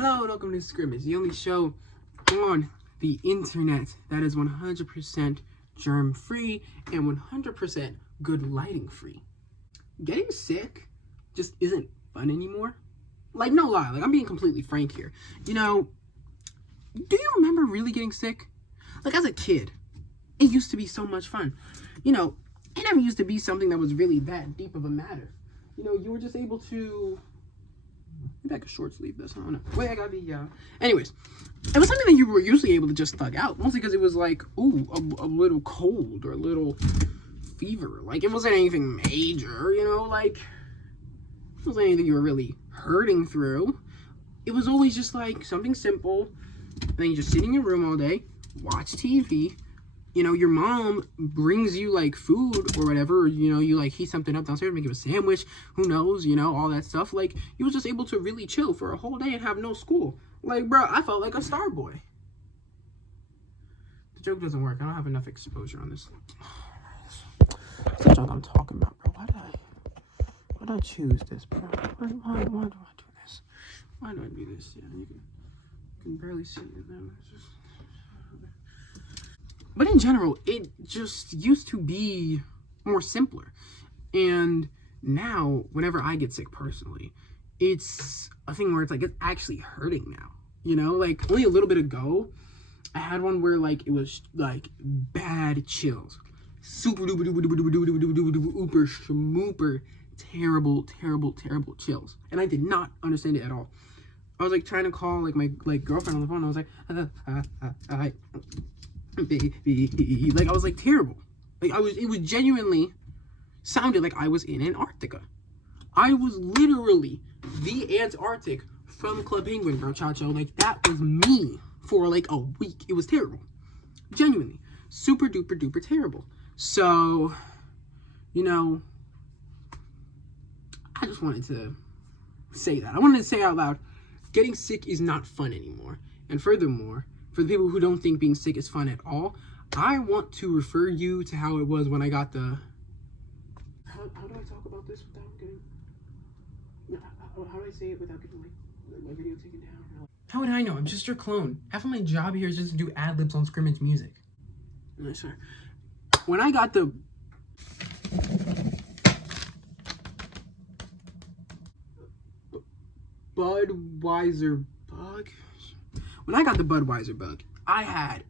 Hello and welcome to Scrimmij, the only show on the internet that is 100% germ-free and 100% good lighting-free. Getting sick just isn't fun anymore. Like, no lie, like, I'm being completely frank here. You know, do you remember really getting sick? Like, as a kid, it used to be so much fun. You know, it never used to be something that was really that deep of a matter. You know, you were just able to... Maybe I could short sleeve this. I don't know. Wait, I gotta be, anyways, it was something that you were usually able to just thug out. Mostly because it was like, ooh, a little cold or a little fever. Like, it wasn't anything major, you know? Like, it wasn't anything you were really hurting through. It was always just like something simple. And then you just sit in your room all day, watch TV. You know, your mom brings you, like, food or whatever, you know, you, like, heat something up downstairs, make you a sandwich, who knows, you know, all that stuff. Like, you was just able to really chill for a whole day and have no school. Like, bro, I felt like a star boy. The joke doesn't work. I don't have enough exposure on this. That's the joke I'm talking about, bro. Why did I choose this, bro? Why do I do this? Why do I do this? Yeah, you can barely see it now. It's just... But in general, it just used to be more simpler. And now, whenever I get sick personally, it's a thing where it's like, it's actually hurting now. You know, like, only a little bit ago, I had one where, like, it was, like, bad chills. Super duper duper duper duper duper duper duper duper uber schmooper terrible chills. And I did not understand it at all. I was, like, trying to call, like, my, like, girlfriend on the phone. I was like, baby, like, I was like terrible. Like, it was genuinely sounded like I was in Antarctica. I was literally the Antarctic from Club Penguin, bro, Chacho. Like, that was me for like a week. It was terrible. Genuinely. Super duper duper terrible. So, you know, I just wanted to say that. I wanted to say out loud, getting sick is not fun anymore. And furthermore, for the people who don't think being sick is fun at all, I want to refer you to how it was when I got the... How do I talk about this without getting... How do I say it without getting my video taken down? How would I know? I'm just your clone. Half of my job here is just to do ad-libs on Scrimmij music. No, sorry. When I got the... Budweiser bug... When I got the Budweiser bug, I had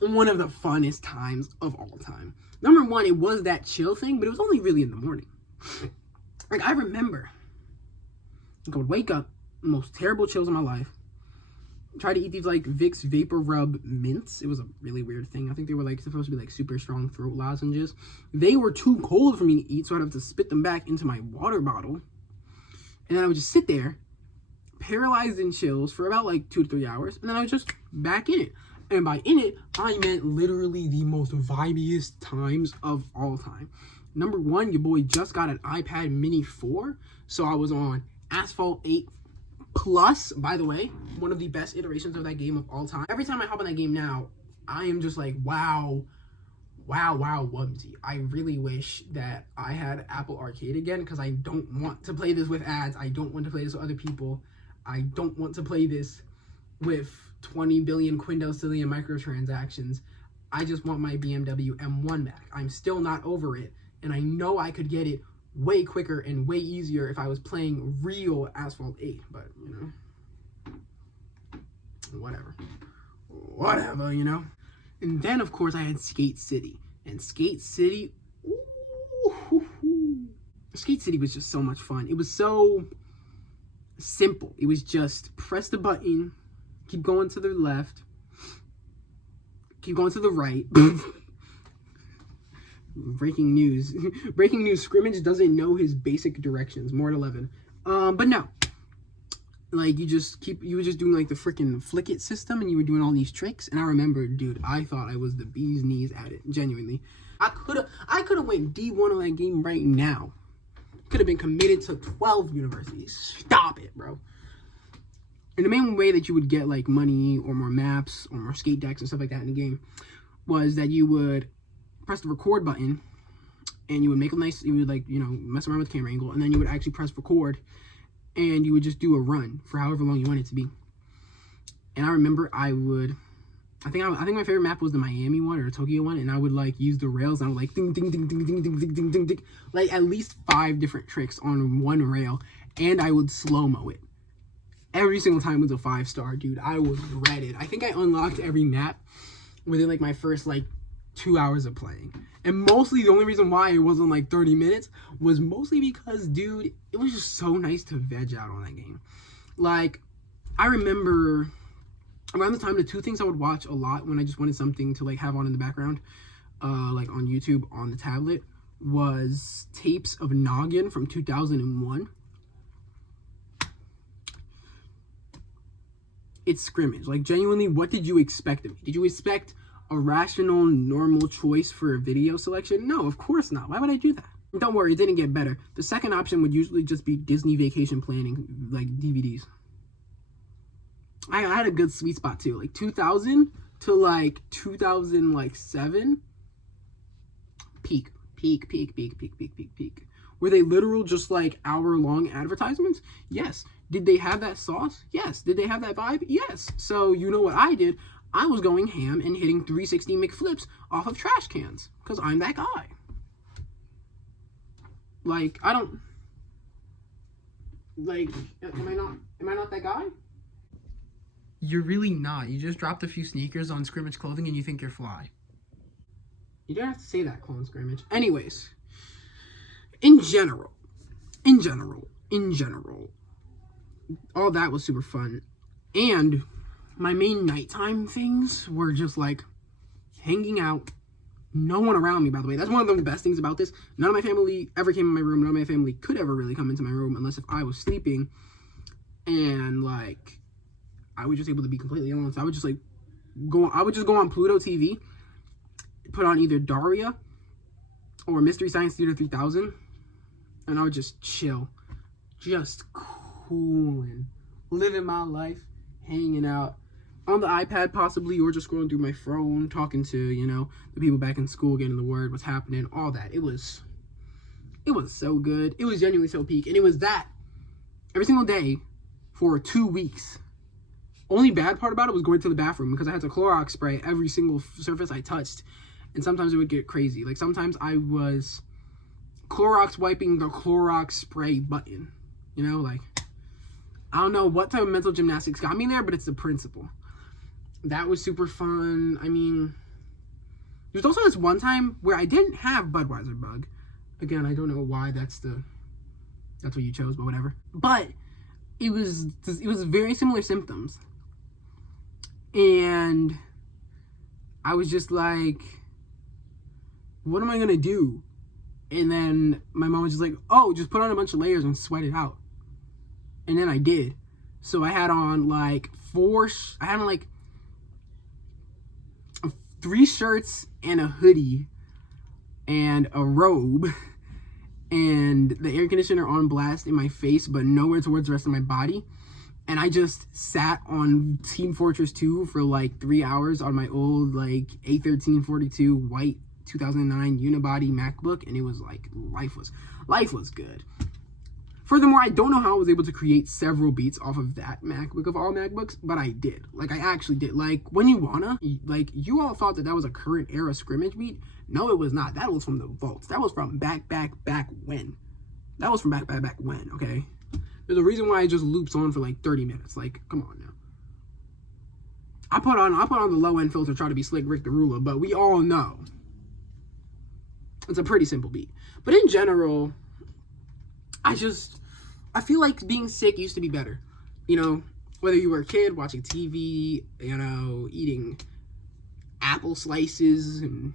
one of the funnest times of all time. Number one, it was that chill thing, but it was only really in the morning. Like, I remember, I would wake up, the most terrible chills of my life, try to eat these, like, Vicks Vapor Rub mints. It was a really weird thing. I think they were, like, supposed to be, like, super strong throat lozenges. They were too cold for me to eat, so I'd have to spit them back into my water bottle. And then I would just sit there, paralyzed in chills for about like 2 to 3 hours, and then I was just back in it. And by in it, I meant literally the most vibiest times of all time. Number one, your boy just got an iPad Mini 4, so I was on Asphalt 8 Plus, by the way, one of the best iterations of that game of all time. Every time I hop on that game now, I am just like, wow, Wumsy. I really wish that I had Apple Arcade again, because I don't want to play this with ads. I don't want to play this with other people. I don't want to play this with 20 billion quindecillion microtransactions. I just want my BMW M1 back. I'm still not over it, and I know I could get it way quicker and way easier if I was playing real Asphalt 8, but, you know, whatever, you know. And then, of course, I had Skate City, and Skate City, Skate City was just so much fun. It was so simple. It was just press the button, keep going to the left, keep going to the right. Breaking news. Breaking news, Scrimmij doesn't know his basic directions. More at 11. But no. Like, you were just doing like the freaking flick it system, and you were doing all these tricks. And I remember, dude, I thought I was the bee's knees at it. Genuinely. I could have went D1 on that game right now. Could have been committed to 12 universities. Stop it, bro. And the main way that you would get like money or more maps or more skate decks and stuff like that in the game was that you would press the record button and you would make a nice, you would like, you know, mess around with the camera angle, and then you would actually press record and you would just do a run for however long you want it to be. And I remember I think my favorite map was the Miami one or the Tokyo one, and I would like use the rails, and I would like ding ding ding ding ding ding ding ding ding ding, like at least 5 different tricks on one rail, and I would slow-mo it. Every single time was a 5-star, dude. I was redded. I think I unlocked every map within like my first like 2 hours of playing. And mostly the only reason why it wasn't like 30 minutes was mostly because, dude, it was just so nice to veg out on that game. Like, I remember around the time, the 2 things I would watch a lot when I just wanted something to like have on in the background, like on YouTube on the tablet, was tapes of Noggin from 2001. It's Scrimmij. Like, genuinely, what did you expect of me? Did you expect a rational, normal choice for a video selection? No, of course not. Why would I do that? Don't worry, it didn't get better. The second option would usually just be Disney Vacation Planning, like DVDs. I had a good sweet spot too, like 2000 to like 2007. Peak. Were they literal just like hour-long advertisements? Yes. Did they have that sauce? Yes. Did they have that vibe? Yes. So you know what I did? I was going ham and hitting 360 McFlips off of trash cans because I'm that guy. Like, I don't, like, am I not that guy? You're really not. You just dropped a few sneakers on Scrimmij clothing and you think you're fly. You don't have to say that, Clone Scrimmij. Anyways, in general, all that was super fun. And my main nighttime things were just like hanging out. No one around me, by the way. That's one of the best things about this. None of my family ever came in my room. None of my family could ever really come into my room unless if I was sleeping. And like, I was just able to be completely alone. So I would just like go on Pluto TV, put on either Daria or Mystery Science Theater 3000, and I would just chill, just cooling, living my life, hanging out on the iPad possibly, or just scrolling through my phone, talking to, you know, the people back in school, getting the word, what's happening, all that. It was so good. It was genuinely so peak, and it was that every single day for 2 weeks. Only bad part about it was going to the bathroom because I had to Clorox spray every single surface I touched, and sometimes it would get crazy. Like, sometimes I was Clorox wiping the Clorox spray button, you know, like, I don't know what type of mental gymnastics got me there, but it's the principle. That was super fun. I mean, there's also this one time where I didn't have Budweiser bug. Again, I don't know why that's what you chose, but whatever. But it was very similar symptoms. And I was just like, what am I going to do? And then my mom was just like, oh, just put on a bunch of layers and sweat it out. And then I did. So I had on like 3 shirts and a hoodie and a robe and the air conditioner on blast in my face but nowhere towards the rest of my body. And I just sat on Team Fortress 2 for like 3 hours on my old like A1342 white 2009 unibody MacBook, and it was like life was good. Furthermore, I don't know how I was able to create several beats off of that MacBook of all MacBooks, but I did. Like, I actually did. Like, when you wanna, like, you all thought that was a current era Scrimmij beat. No, it was not. That was from the vaults. That was from back when. That was from back when, okay? There's a reason why it just loops on for like 30 minutes. Like, come on now. I put on the low end filter, try to be Slick Rick the Ruler, but we all know it's a pretty simple beat. But in general, I feel like being sick used to be better. You know, whether you were a kid watching TV, you know, eating apple slices and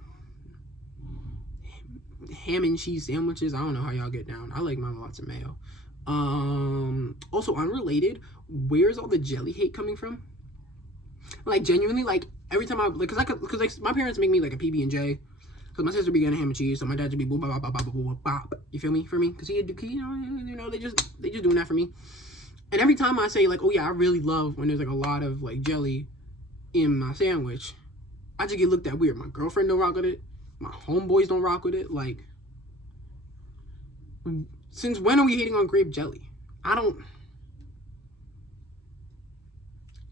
ham and cheese sandwiches. I don't know how y'all get down. I like mine with lots of mayo. Also unrelated, where's all the jelly hate coming from? Like, genuinely, like, every time because like, my parents make me like a PB&J. Because my sister be getting ham and cheese, so my dad just be boop, bop, bop, bop, bop, bop, bop. You feel me? For me? Because you know, they just doing that for me. And every time I say, like, oh yeah, I really love when there's like a lot of like jelly in my sandwich, I just get looked at weird. My girlfriend don't rock with it. My homeboys don't rock with it. Like, since when are we hating on grape jelly? I don't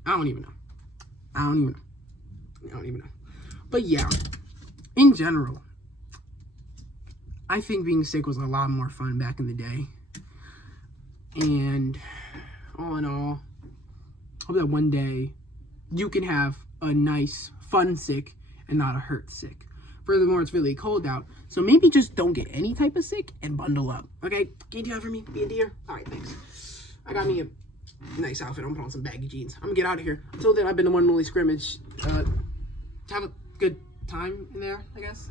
I don't even know. But yeah, in general, I think being sick was a lot more fun back in the day. And all in all, hope that one day you can have a nice, fun sick and not a hurt sick. Furthermore, it's really cold out, so maybe just don't get any type of sick and bundle up. Okay? Can you do that for me? Be a dear? All right, thanks. I got me a nice outfit. I'm gonna put on some baggy jeans. I'm gonna get out of here. Until then, I've been the one and only Scrimmij. Have a good time in there, I guess.